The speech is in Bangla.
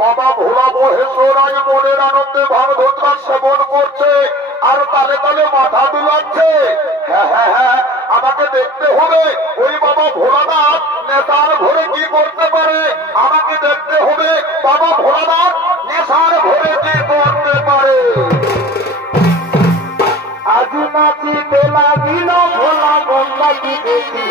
বাবা ভোলা মহেশ্বরাই মনের আনন্দে ভাগবতরা সেবন করছে আর তালে তালে মাথা দুলাচ্ছে। হ্যাঁ হ্যাঁ হ্যাঁ, আমাকে দেখতে হবে ওই বাবা ভোলানাথ নেশার ঘরে কি করতে পারে। আমাকে দেখতে হবে বাবা ভোলানাথ নেশার ঘরে কি করতে পারে। আজ নাচিতে লাগিল ভোলা বন্ধা কি দেখি